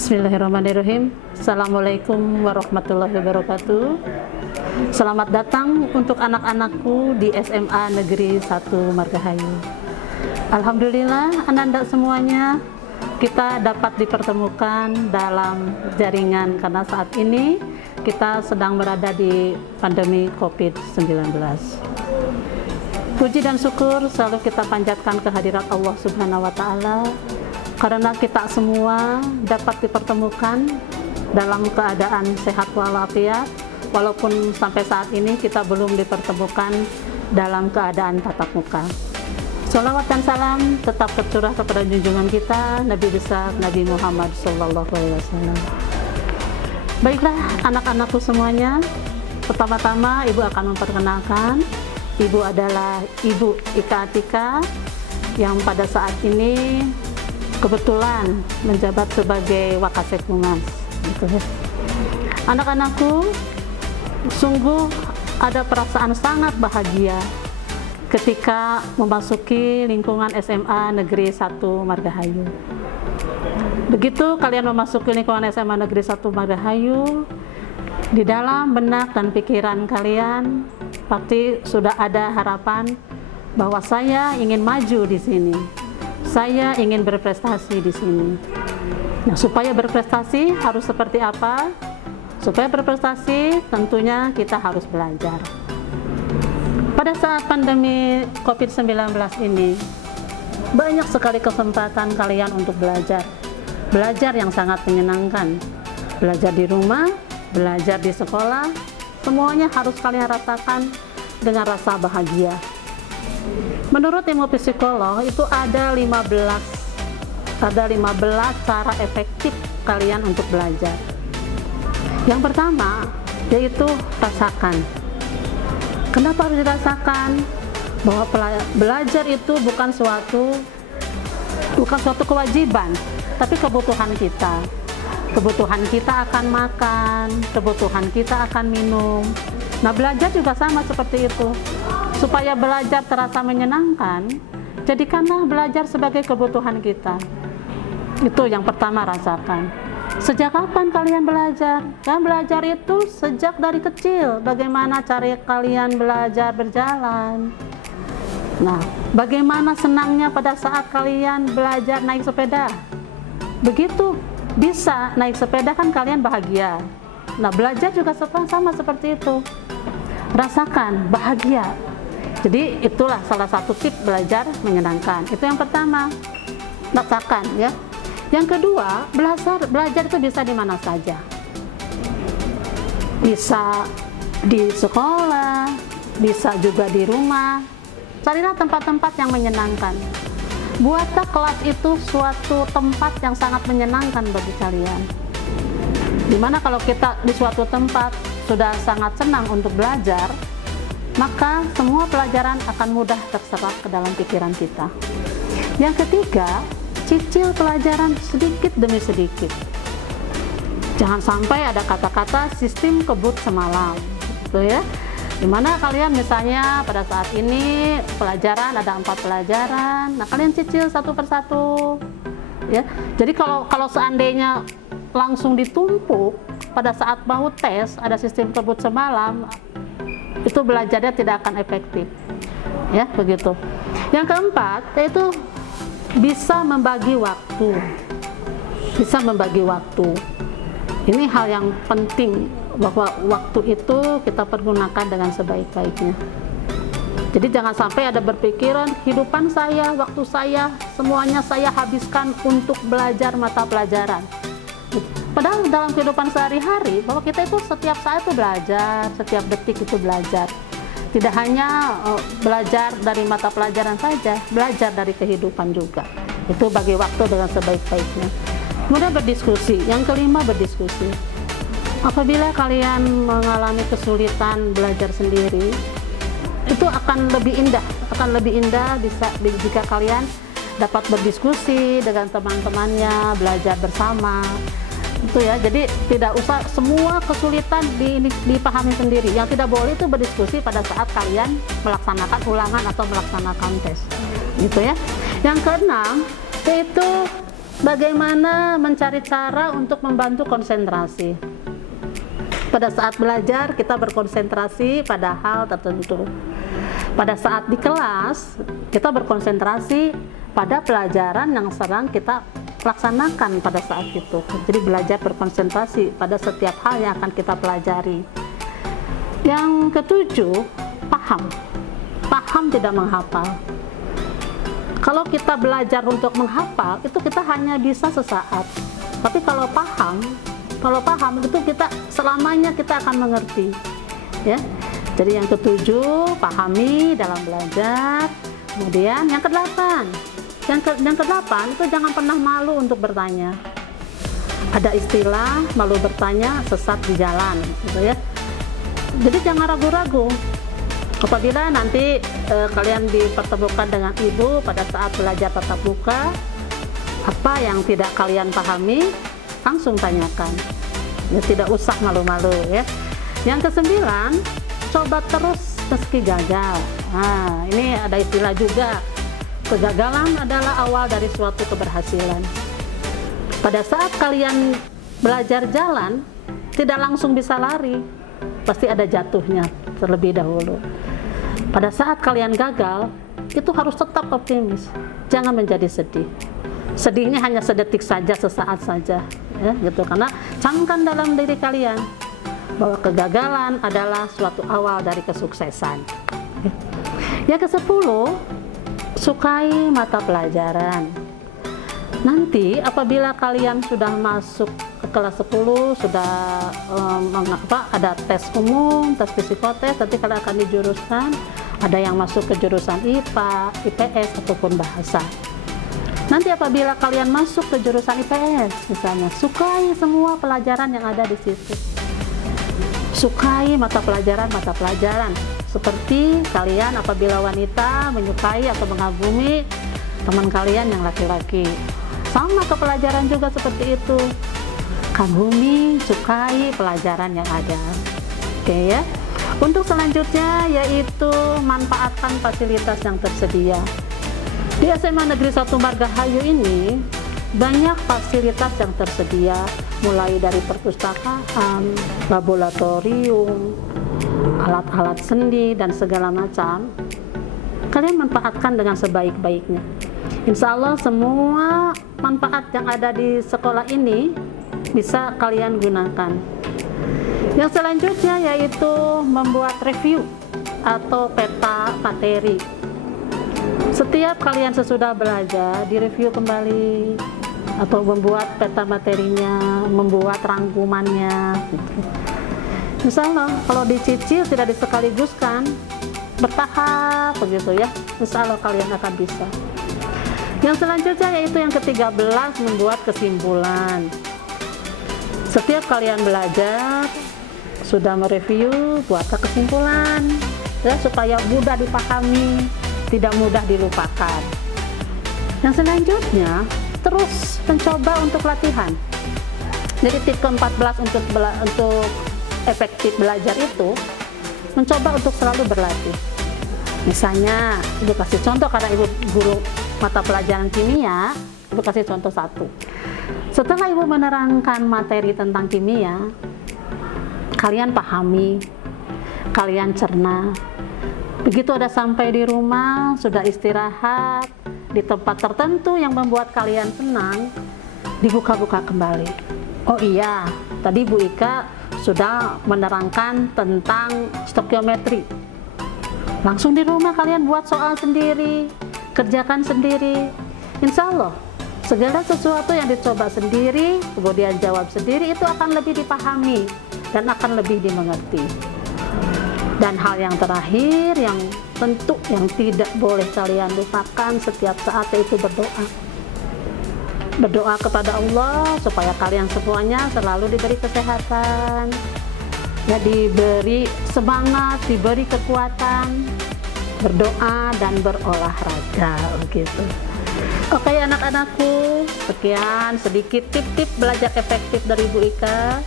Bismillahirrahmanirrahim. Assalamualaikum warahmatullahi wabarakatuh. Selamat datang untuk anak-anakku di SMA Negeri 1 Margahayu. Alhamdulillah, anak-anak semuanya kita dapat dipertemukan dalam jaringan karena saat ini kita sedang berada di pandemi COVID-19. Puji dan syukur selalu kita panjatkan kehadirat Allah Subhanahu wa Ta'ala, karena kita semua dapat dipertemukan dalam keadaan sehat walafiat, walaupun sampai saat ini kita belum dipertemukan dalam keadaan tatap muka. Sholawat dan salam tetap tercurah kepada junjungan kita, Nabi besar Nabi Muhammad SAW. Baiklah anak-anakku semuanya, pertama-tama Ibu akan memperkenalkan, Ibu adalah Ibu Ika Atika yang pada saat ini kebetulan menjabat sebagai Wakasek Humas, gitu ya. Anak-anakku, sungguh ada perasaan sangat bahagia ketika memasuki lingkungan SMA Negeri 1 Margahayu. Begitu kalian memasuki lingkungan SMA Negeri 1 Margahayu, di dalam benak dan pikiran kalian pasti sudah ada harapan bahwa saya ingin maju di sini. Saya ingin berprestasi di sini. Nah, supaya berprestasi harus seperti apa? Supaya berprestasi tentunya kita harus belajar. Pada saat pandemi COVID-19 ini, banyak sekali kesempatan kalian untuk belajar. Belajar yang sangat menyenangkan. Belajar di rumah, belajar di sekolah, semuanya harus kalian rasakan dengan rasa bahagia. Menurut ilmu psikolog itu ada 15 cara efektif kalian untuk belajar. Yang pertama yaitu rasakan. Kenapa harus dirasakan? Bahwa belajar itu bukan suatu kewajiban, tapi kebutuhan kita. Kebutuhan kita akan makan, kebutuhan kita akan minum. Nah, belajar juga sama seperti itu. Supaya belajar terasa menyenangkan, jadikanlah belajar sebagai kebutuhan kita. Itu yang pertama, rasakan. Sejak kapan kalian belajar? Kalian belajar itu sejak dari kecil. Bagaimana cara kalian belajar berjalan? Nah, bagaimana senangnya pada saat kalian belajar naik sepeda? Begitu bisa naik sepeda kan kalian bahagia. Nah, belajar juga sama seperti itu. Rasakan, bahagia. Jadi itulah salah satu tips belajar menyenangkan. Itu yang pertama, rasakan ya. Yang kedua, belajar itu bisa di mana saja. Bisa di sekolah, bisa juga di rumah. Carilah tempat-tempat yang menyenangkan. Buatlah kelas itu suatu tempat yang sangat menyenangkan bagi kalian. Dimana kalau kita di suatu tempat sudah sangat senang untuk belajar, maka semua pelajaran akan mudah terserap ke dalam pikiran kita. Yang ketiga, cicil pelajaran sedikit demi sedikit. Jangan sampai ada kata-kata sistem kebut semalam, gitu ya. Dimana kalian misalnya pada saat ini pelajaran ada 4 pelajaran, nah kalian cicil satu persatu, ya. Jadi kalau seandainya langsung ditumpuk pada saat mau tes ada sistem kebut semalam, itu belajarnya tidak akan efektif, ya begitu. Yang keempat yaitu bisa membagi waktu. Ini hal yang penting, bahwa waktu itu kita pergunakan dengan sebaik-baiknya. Jadi jangan sampai ada berpikiran kehidupan saya, waktu saya, semuanya saya habiskan untuk belajar mata pelajaran. Padahal dalam kehidupan sehari-hari, bahwa kita itu setiap saat itu belajar, setiap detik itu belajar. Tidak hanya belajar dari mata pelajaran saja, belajar dari kehidupan juga. Itu bagi waktu dengan sebaik-baiknya. Kemudian berdiskusi. Yang kelima, berdiskusi. Apabila kalian mengalami kesulitan belajar sendiri, itu akan lebih indah jika kalian dapat berdiskusi dengan teman-temannya, belajar bersama. Itu ya, jadi tidak usah semua kesulitan dipahami sendiri. Yang tidak boleh itu berdiskusi pada saat kalian melaksanakan ulangan atau melaksanakan tes, gitu ya. Yang keenam yaitu bagaimana mencari cara untuk membantu konsentrasi. Pada saat belajar kita berkonsentrasi pada hal tertentu. Pada saat di kelas kita berkonsentrasi pada pelajaran yang sedang kita laksanakan pada saat itu. Jadi belajar berkonsentrasi pada setiap hal yang akan kita pelajari. Yang ketujuh, paham. Paham tidak menghafal. Kalau kita belajar untuk menghafal, itu kita hanya bisa sesaat. Tapi kalau paham itu kita selamanya kita akan mengerti. Ya. Jadi yang ketujuh, pahami dalam belajar. Kemudian yang kedelapan, itu jangan pernah malu untuk bertanya. Ada istilah malu bertanya sesat di jalan, gitu ya. Jadi jangan ragu-ragu. Apabila nanti kalian dipertemukan dengan ibu pada saat belajar tatap muka, apa yang tidak kalian pahami, langsung tanyakan. Ya, tidak usah malu-malu ya. Yang kesembilan, coba terus meski gagal. Nah, ini ada istilah juga. Kegagalan adalah awal dari suatu keberhasilan. Pada saat kalian belajar jalan, tidak langsung bisa lari. Pasti ada jatuhnya terlebih dahulu. Pada saat kalian gagal, itu harus tetap optimis. Jangan menjadi sedih. Sedihnya hanya sedetik saja, sesaat saja, ya, gitu. Karena camkan dalam diri kalian bahwa kegagalan adalah suatu awal dari kesuksesan. Yang ke-10, sukai mata pelajaran. Nanti apabila kalian sudah masuk ke kelas 10, sudah ada tes umum, tes psikotes, nanti kalian akan dijuruskan. Ada yang masuk ke jurusan IPA, IPS ataupun bahasa. Nanti apabila kalian masuk ke jurusan IPS, misalnya, sukai semua pelajaran yang ada di situ. Sukai mata pelajaran. Seperti kalian apabila wanita menyukai atau mengagumi teman kalian yang laki-laki. Sama ke pelajaran juga seperti itu. Kagumi, sukai pelajaran yang ada. Oke ya. Untuk selanjutnya yaitu manfaatkan fasilitas yang tersedia. Di SMA Negeri 1 Margahayu ini banyak fasilitas yang tersedia, mulai dari perpustakaan, laboratorium, alat-alat sendi dan segala macam. Kalian manfaatkan dengan sebaik-baiknya. Insya Allah semua manfaat yang ada di sekolah ini bisa kalian gunakan. Yang selanjutnya yaitu membuat review atau peta materi. Setiap kalian sesudah belajar, direview kembali atau membuat peta materinya, membuat rangkumannya. Insya Allah kalau dicicil tidak disekaliguskan, bertahap begitu ya. Insya Allah kalian akan bisa. Yang selanjutnya yaitu yang ke-13, membuat kesimpulan. Setiap kalian belajar, sudah mereview, buatlah kesimpulan ya, supaya mudah dipahami, tidak mudah dilupakan. Yang selanjutnya, terus mencoba untuk latihan. Jadi tips ke-14 untuk efektif belajar itu, mencoba untuk selalu berlatih. Misalnya, ibu kasih contoh karena ibu guru mata pelajaran kimia, ibu kasih contoh satu. Setelah ibu menerangkan materi tentang kimia, kalian pahami, kalian cerna. Begitu ada sampai di rumah, sudah istirahat, di tempat tertentu yang membuat kalian senang, dibuka-buka kembali. Oh iya, tadi Bu Ika sudah menerangkan tentang stokiometri. Langsung di rumah kalian buat soal sendiri, kerjakan sendiri. Insya Allah, segala sesuatu yang dicoba sendiri, kemudian jawab sendiri, itu akan lebih dipahami dan akan lebih dimengerti. Dan hal yang terakhir yang tentu yang tidak boleh kalian lupakan setiap saat yaitu berdoa. Berdoa kepada Allah supaya kalian semuanya selalu diberi kesehatan, ya, diberi semangat, diberi kekuatan, berdoa dan berolahraga begitu. Oke anak-anakku, sekian sedikit tip-tip belajar efektif dari Bu Ika.